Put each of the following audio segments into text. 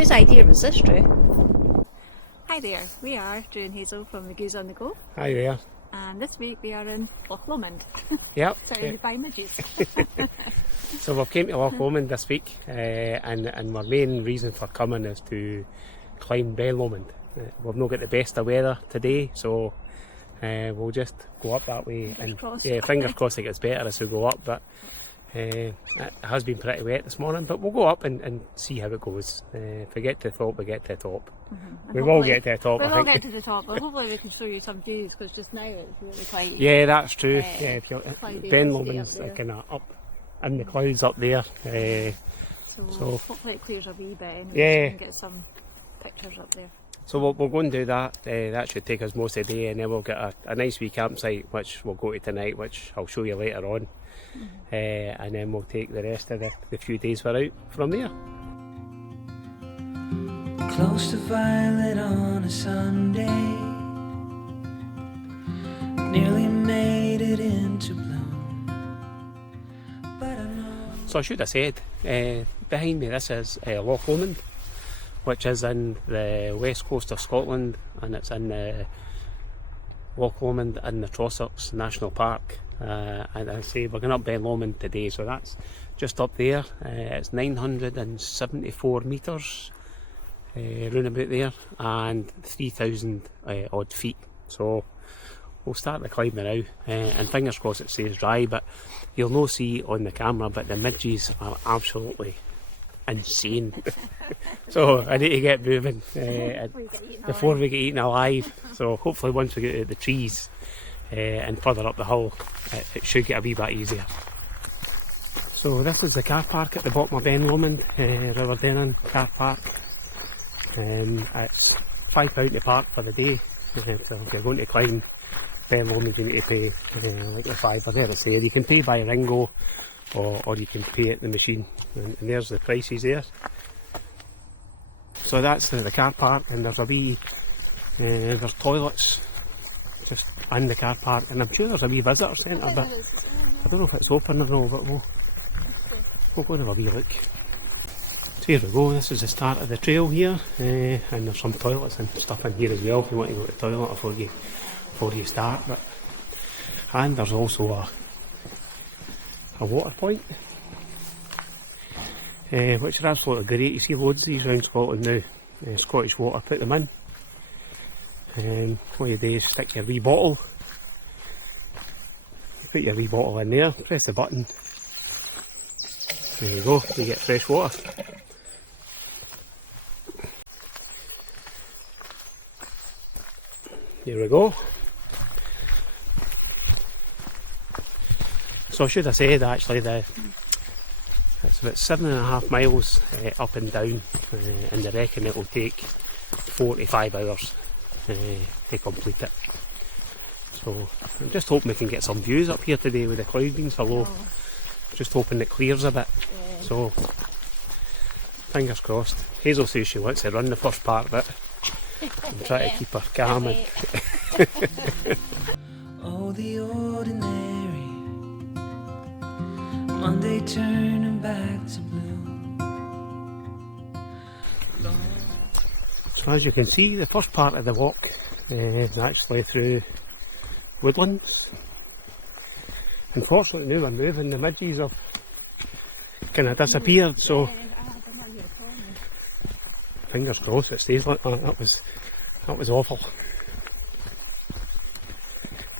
Whose idea was this, Drew? Hi there, we are Drew and Hazel from McGoos on the Go, Hi there. and this week we are in Loch Lomond, Yep. surrounded by midges. So we've came to Loch Lomond this week, and our main reason for coming is to climb Ben Lomond. We've not got the best of weather today, so we'll just go up that way. Fingers crossed. Yeah, fingers crossed it gets better as we go up, but it has been pretty wet this morning, but we'll go up and see how it goes. If we get to the top, we get to the top. We will get to the top, We I will think. get to the top, but hopefully we can show you some views, because just now it's really quite... Yeah, that's true. Uh, Yeah, if you're, cloudy Ben and Lomond's stay up there. kind of up in the clouds up there. So hopefully it clears a wee bit and Yeah. we can get some pictures up there. So we'll go and do that. That should take us most of the day, and then we'll get a nice wee campsite, which we'll go to tonight, which I'll show you later on. And then we'll take the rest of the few days we're out from there. Close to violet on a Sunday, nearly made it into bloom, but I know. So I should have said, behind me this is Loch Lomond, which is in the west coast of Scotland, and it's in Loch Lomond in the Trossachs National Park. And I say we're going up Ben Lomond today, so that's just up there. It's 974 metres round about there, and 3,000 odd feet. So we'll start the climb now, and fingers crossed it stays dry, but you'll no see on the camera, but the midges are absolutely insane. So I need to get moving before we get eaten alive. So hopefully once we get to the trees and further up the hill, it should get a wee bit easier. So this is the car park at the bottom of Ben Lomond, Rowardennan car park. It's £5 to park for the day. So if you're going to climb Ben Lomond, you need to pay like a £5 there. It's there. You can pay by Ringo, or you can pay at the machine, and there's the prices there. So that's the car park, and there's a wee there's toilets just in the car park, and I'm sure there's a wee visitor centre, but I don't know if it's open or no, but we'll go and have a wee look. So here we go, this is the start of the trail here, and there's some toilets and stuff in here as well if you want to go to the toilet before you start. And there's also a water point, which are absolutely great. You see loads of these around Scotland now. Scottish Water put them in. What you do is stick your wee bottle, put your wee bottle in there, press the button, there you go, you get fresh water. Here we go. So I should have said actually it's about 7.5 miles up and down, and they reckon it will take 45 hours to complete it. So I'm just hoping we can get some views up here today with the cloud being so low. Just hoping it clears a bit. So fingers crossed. Hazel says she wants to run the first part of it. I'm trying to keep her calm. Oh, the ordinary Monday turning back to blue. So as you can see, the first part of the walk is actually through woodlands. Unfortunately now we're moving, the midges have kind of disappeared, so fingers crossed it stays like that. That was awful.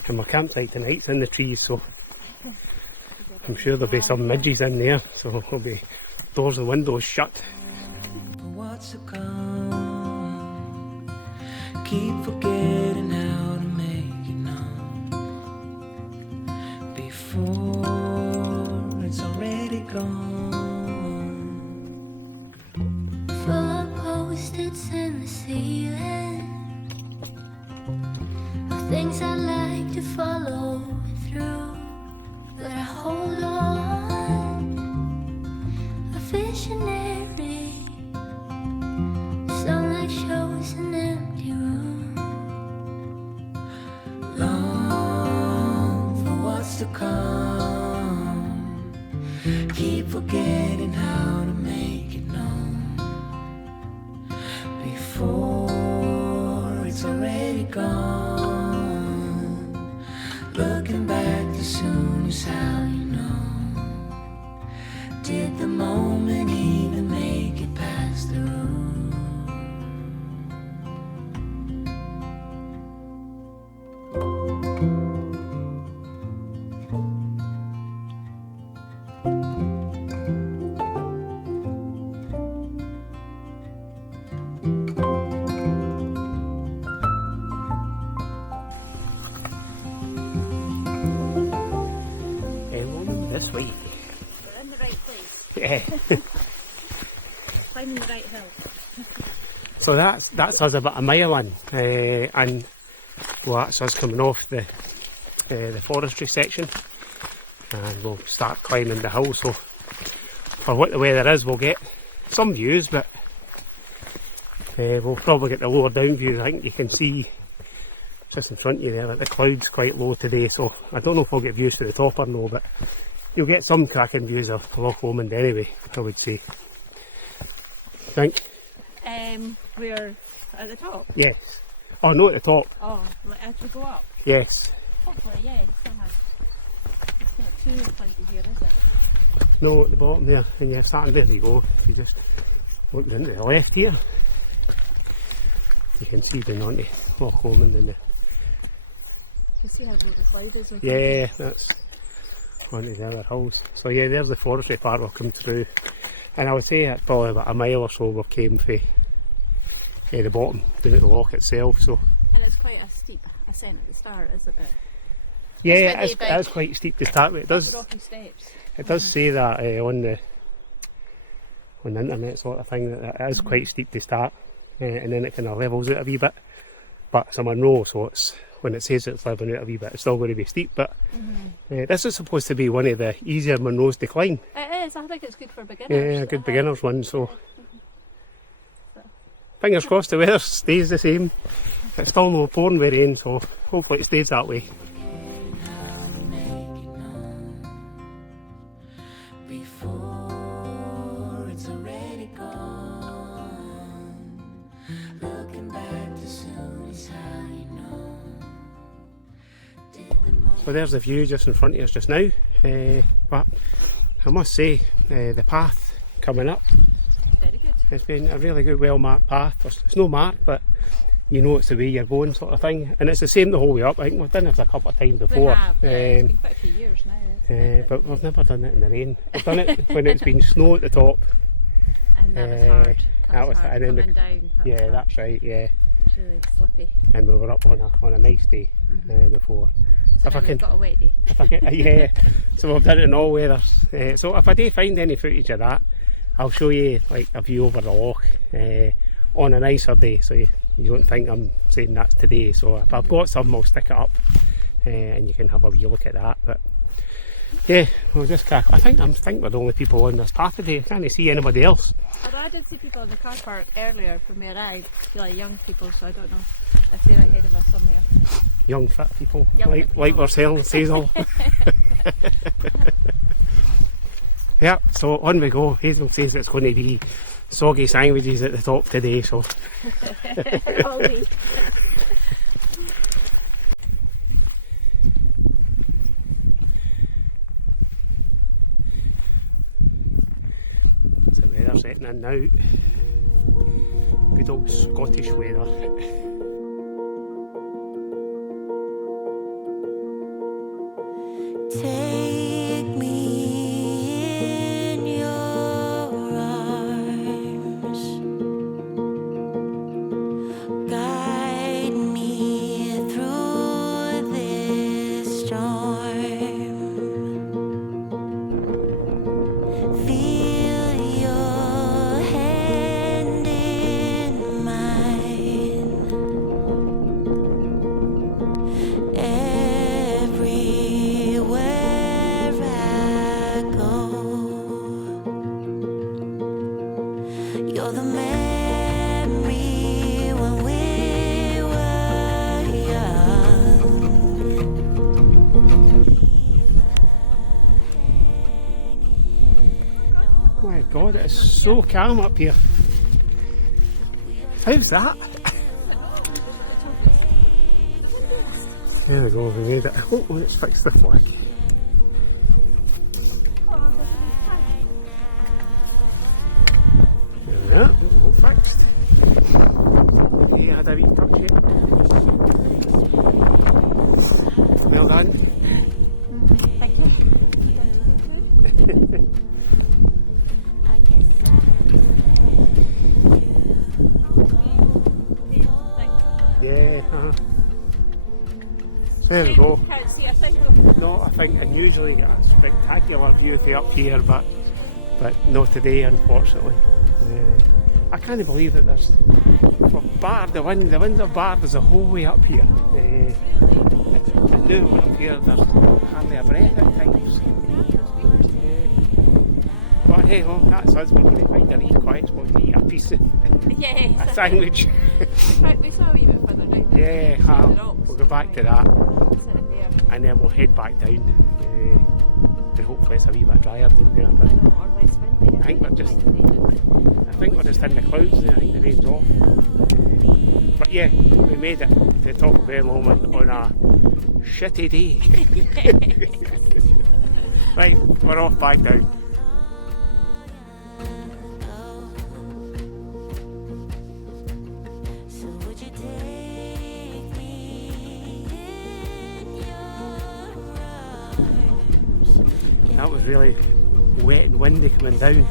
And my campsite tonight's in the trees, so I'm sure there'll be some midges in there, so there'll be doors and windows shut. What's to come? Keep forgetting how to make it known before it's already gone. Full of post-its in the ceiling of things I like to follow through, but I hold on. A visionary sunlight shows an empty room. Long for what's to come. Keep forgetting how to make it known before it's already gone. Looking back too soon is how you know. Did the moment even make it past the road? This way. We're in the right place. Yeah. Climbing the right hill. So that's us about a mile in, and well, that's us coming off the forestry section, and we'll start climbing the hill. So for what the weather is, we'll get some views, but we'll probably get the lower down views. I think you can see just in front of you there that the cloud's quite low today, so I don't know if we'll get views to the top or no, but you'll get some cracking views of Loch Lomond anyway, I would say. Think? We're at the top. Yes. Oh, no, at the top. Oh, as we go up. Yes. Hopefully, yeah. It's not too cloudy here, is it? No, at the bottom there, and you're starting, there you go. If you just look down to the left here, you can see down onto Loch Lomond in the... You see how low the cloud is? Yeah, that's onto the other hills. So yeah, there's the forestry part we'll come through. And I would say it's probably about a mile or so we came from the bottom, down at the loch itself. So And it's quite a steep ascent at the start, isn't it? yeah, it is quite steep to start with. Rocky steps. It does say that on the internet sort of thing, that it is quite steep to start, and then it kind of levels out a wee bit. But it's a Munro, so it's, when it says it's leveling out a wee bit, it's still going to be steep. But this is supposed to be one of the easier Munros to climb. It is. I think it's good for beginners. Yeah, a good beginner's one. So fingers crossed the weather stays the same. It's still no pouring with rain, so hopefully it stays that way. Before it's already gone. Looking back too soon is how you know. So there's the view just in front of us just now. But I must say, the path coming up, Very good. it's been a really good, well marked path. It's no mark, but you know it's the way you're going, sort of thing. And it's the same the whole way up. I think we've done it a couple of times before. We have, yeah, it's been quite a few years now. But we've never done it in the rain. We've done it when it's been snow at the top. And that was hard. that was hard and then coming down. That was yeah, hard. that's right. Yeah, It's really slippy. and we were up on a nice day before. So If now I can- we've got a wet day. If I get, yeah, so we've done it in all weathers. So if I do find any footage of that, I'll show you like a view over the loch on a nicer day, so you don't think I'm saying that's today. So if I've got some, I'll stick it up and you can have a wee look at that. But yeah, we'll just crack. I think we're the only people on this path today. I can't see anybody else. Although I did see people in the car park earlier when we arrived, like young people, so I don't know if they're ahead of us somewhere. Young fit people, Young like fit like people. ourselves, Hazel. Yeah, so on we go. Hazel says it's going to be soggy sandwiches at the top today, so All week. the weather's setting in now. Good old Scottish weather. Take me in your arms, guide me through this storm, feel your hand in mine, everywhere I go. You're the memory when we were young. Oh my God, it's so calm up here. How's that? There we go, we made it. Oh, let's fix the flag. There we are, all fixed. He had a wee touch here. Well done. Thank you. Yeah, there we go. Can't see a thing. No, I think, and usually get a spectacular view of the up here, but not today, unfortunately. I can't believe that there's barred the winds are barred as a whole way up here. And now we're up here, there's hardly a breath at times. But hey ho, that's us, we're going to find a wee quiet spot to eat a piece of Yeah. a sandwich. We saw a wee bit further down. Yeah, we'll go back to that. Sitting there. And then we'll head back down. And hopefully it's a wee bit drier down there. But I know, or less windy. I think we're just in the clouds now. I think the rain's off. But yeah, we made it to the top of Ben Lomond on a shitty day. Right, we're off back down. So would you take me in your arms? That was really wet and windy coming down.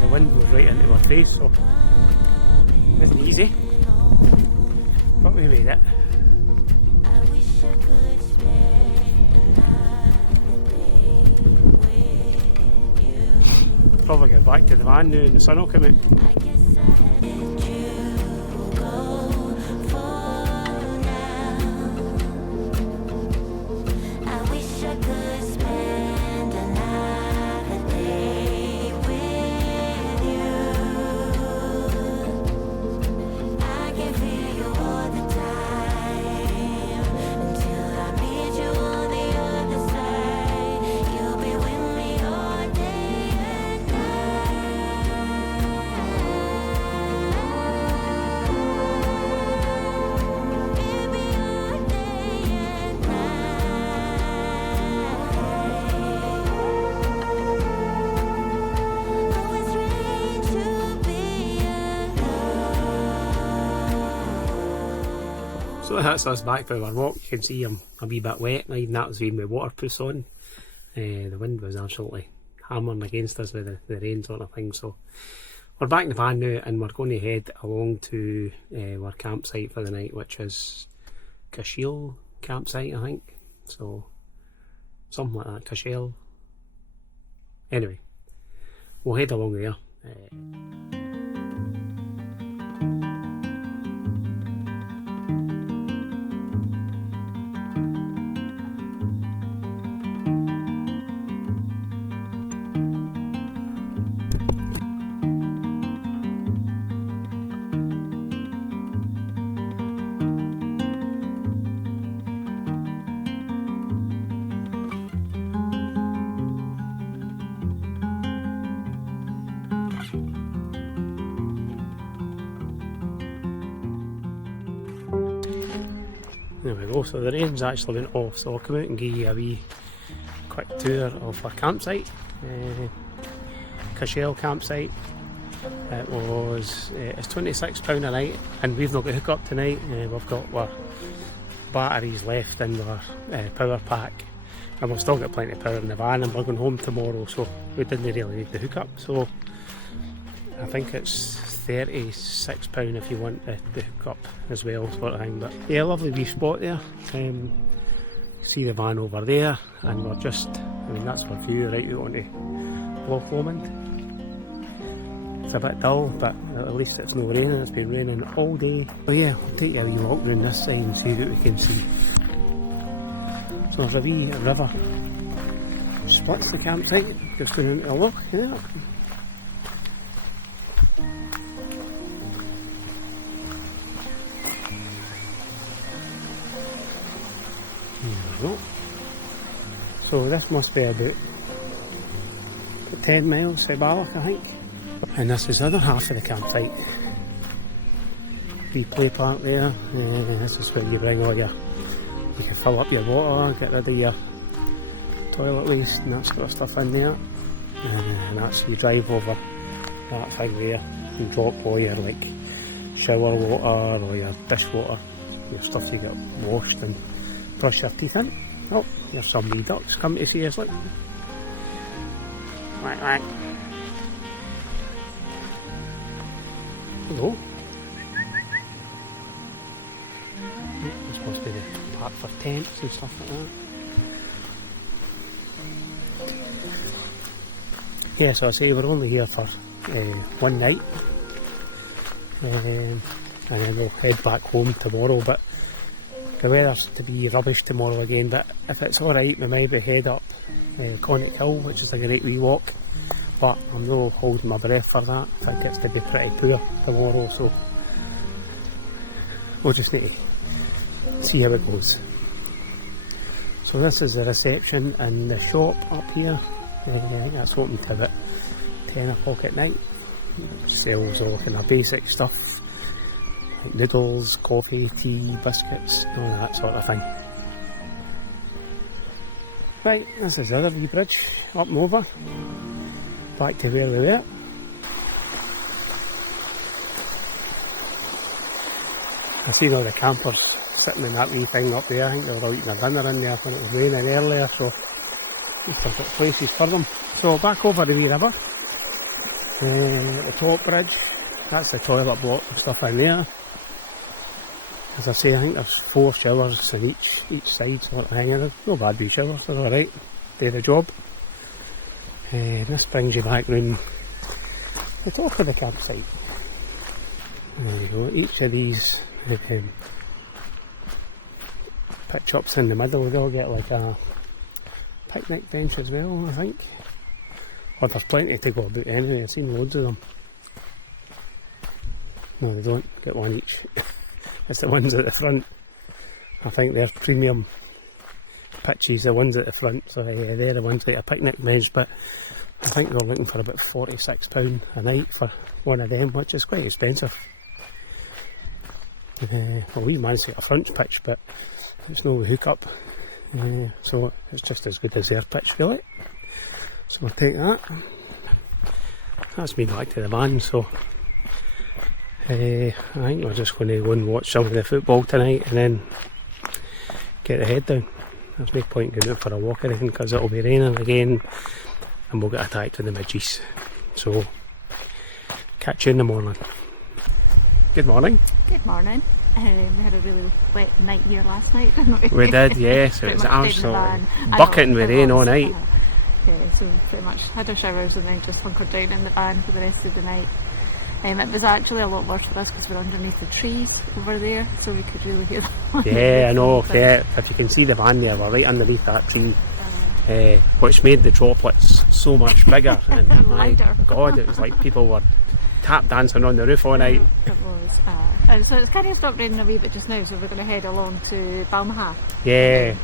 The wind was right into our face, so it wasn't easy. But we made it. I wish I could spend another day with you. Probably get back to the van now and the sun will come out. I guess I let you go for now. I wish I could spend another day with you. I can feel you all the time until I meet you on the other side. You'll be with me all day and So that's us back for our walk. You can see I'm a wee bit wet, and even that was with my waterproof on. The wind was absolutely hammering against us with the rain sort of thing. So we're back in the van now, and we're going to head along to our campsite for the night, which is Cashel Campsite, I think. So something like that, Cashel. Anyway, we'll head along there. There we go, so the rain's actually went off, so I'll come out and give you a wee quick tour of our campsite. Cashel Campsite. It's £26 a night, and we've not got hookup tonight. We've got our batteries left in our power pack, and we've still got plenty of power in the van, and we're going home tomorrow, so we didn't really need the hookup. So I think it's £36 if you want the hookup as well, sort of thing. But yeah, lovely wee spot there. See the van over there, and we're just, that's our view right out onto Loch Lomond. It's a bit dull, but at least it's no raining. It's been raining all day. But yeah, we'll take you a wee walk round this side and see what we can see. So there's a wee river splits the campsite just going into the loch. Yeah. So this must be about 10 miles to Balmaha, I think. And this is the other half of the campsite. wee play park there. This is where you bring all your, you can fill up your water, get rid of your toilet waste and that sort of stuff in there. And that's, you drive over that thing there and drop all your like shower water or your dishwater, your stuff you get washed and brush your teeth in. Oh, here's some wee ducks come to see us, look. Quack, quack. Hello. This must be the park for tents and stuff like that. Yeah, so I say we're only here for one night, and then we'll head back home tomorrow, but the weather's to be rubbish tomorrow again, but if it's alright we maybe head up Connacht Hill, which is a great wee walk, but I'm not holding my breath for that. I think it's to be pretty poor tomorrow, so we'll just need to see how it goes. So this is the reception and the shop up here. That's open to about 10 o'clock at night. It sells all kind of basic stuff like noodles, coffee, tea, biscuits, all that sort of thing. Right, this is the other wee bridge up and over, back to where we were. I seen all the campers sitting in that wee thing up there. I think they were all eating their dinner in there when it was raining earlier, so just a bit places for them. So back over the wee river, the top bridge, that's the toilet block and stuff in there. As I say, I think there's 4 showers in each side sort of thing. No bad wee showers, they're alright, do the job. This brings you back round the top of the campsite. There you go, each of these pitch ups in the middle, they'll get like a picnic bench as well, I think. Or there's plenty to go about anyway, I've seen loads of them. No, they don't, get one each. It's the ones at the front. I think they're premium pitches, the ones at the front, so they're the ones like a picnic bench, but I think they're looking for about £46 a night for one of them, which is quite expensive. Well, we managed to get a front pitch, but it's no hook-up, so it's just as good as their pitch really. So we'll take that. That's me back to the van, so I think we're just going to go and watch some of the football tonight and then get the head down. There's no point going out for a walk or anything because it'll be raining again and we'll get attacked with the midges. So catch you in the morning. Good morning. Good morning. We had a really wet night here last night, didn't we? We did, yes. It was absolutely bucketing with rain all night. Yeah, so pretty much had our showers and then just hunkered down in the van for the rest of the night. It was actually a lot worse for us because we're underneath the trees over there, so we could really hear them. Yeah, I know. Yeah, if you can see the van there, we're right underneath that tree, which made the droplets so much bigger. And my God, it was like people were tap dancing on the roof all night. It was. So it's kind of stopped raining a wee bit just now, so we're going to head along to Balmaha. Yeah,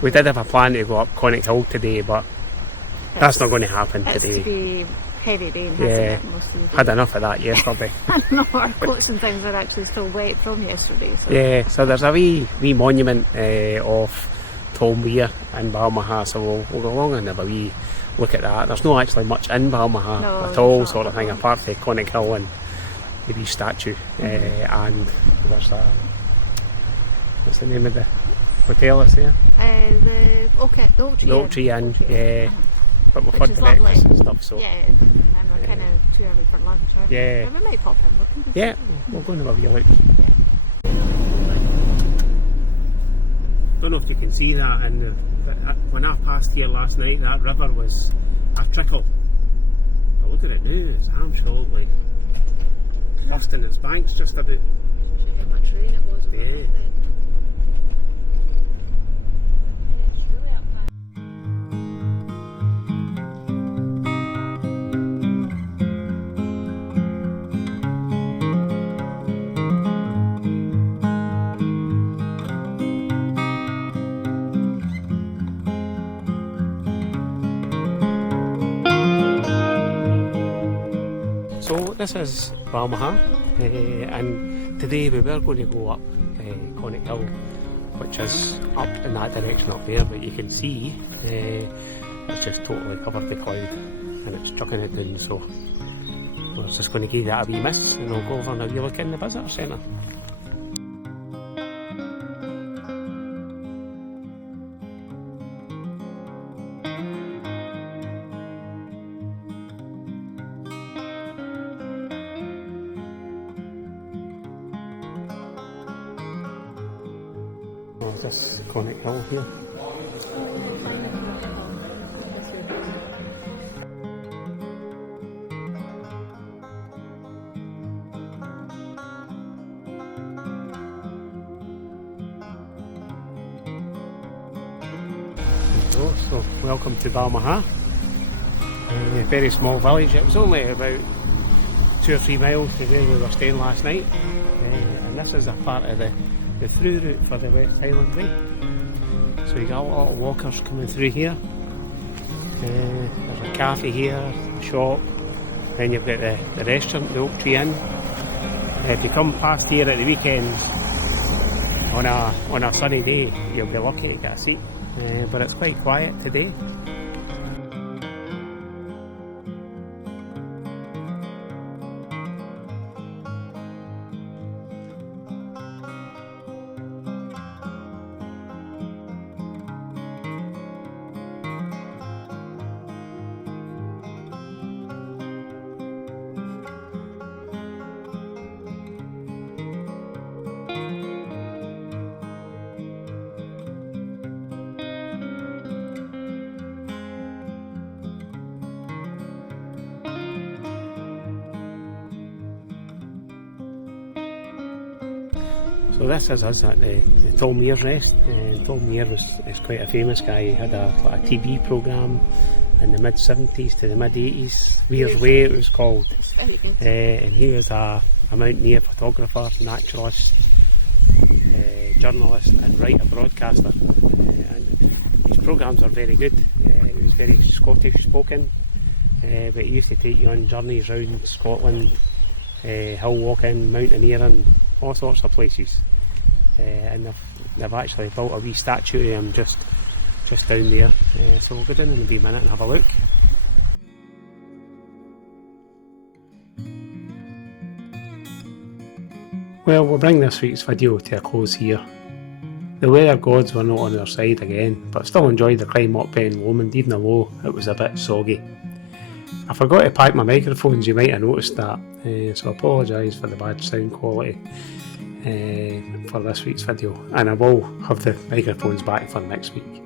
we did have a plan to go up Connacht Hill today, but that's not going to happen today. It's to be heavy rain, yeah, most of the day. Had enough of that yesterday. I know, our coats and things are actually still wet from yesterday. So. Yeah, so there's a wee monument of Tom Weir in Balmaha, so we'll go along and have a wee look at that. There's not actually much in Balmaha at all, sort of thing, apart from Connacht Hill and the wee statue. And there's a, what's the name of the hotel that's there? The Oak Tree Inn. Yeah. But we've had breakfast and stuff, so. Yeah, and we're kind of too early for lunch, aren't we? Yeah. But we might pop in. Yeah, we'll go and have a wee look. Don't know if you can see that, and when I passed here last night, that river was a trickle. But look at it now, it's absolutely busting its banks just about. Especially how much rain it was over Yeah. then. So this is Balmaha, and today we were going to go up Conic Hill, which is up in that direction up there, but you can see it's just totally covered with cloud and it's chucking it down, so we're just going to give that a wee miss and we'll go over and have a wee look in the visitor centre. This Conic Hill here. So welcome to Balmaha, a very small village. It was only about 2 or 3 miles to where we were staying last night, and this is a part of the through route for the West Highland Way. So you got a lot of walkers coming through here. There's a cafe here, a shop, then you've got the restaurant, the Oak Tree Inn. If you come past here at the weekends on a sunny day, you'll be lucky to get a seat, but it's quite quiet today. So this is us at the Tom Weir's Rest. Tom Weir is quite a famous guy. He had a TV programme in the mid-70s to the mid-80s. Weir's Way it was called. It's very good. And he was a mountaineer photographer, naturalist, journalist and writer, broadcaster. And his programmes are very good. He was very Scottish spoken, but he used to take you on journeys around Scotland, hill walking, mountaineering, all sorts of places. And they've actually built a wee statue of him just down there. So we'll go down in a wee minute and have a look. Well, we'll bring this week's video to a close here. The weather gods were not on our side again, but still enjoyed the climb up Ben Lomond, even though it was a bit soggy. I forgot to pack my microphones, you might have noticed that, so I apologise for the bad sound quality for this week's video, and I will have the microphones back for next week.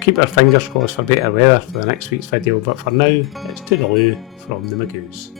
Keep our fingers crossed for better weather for the next week's video, but for now, it's toodaloo from the McGoos.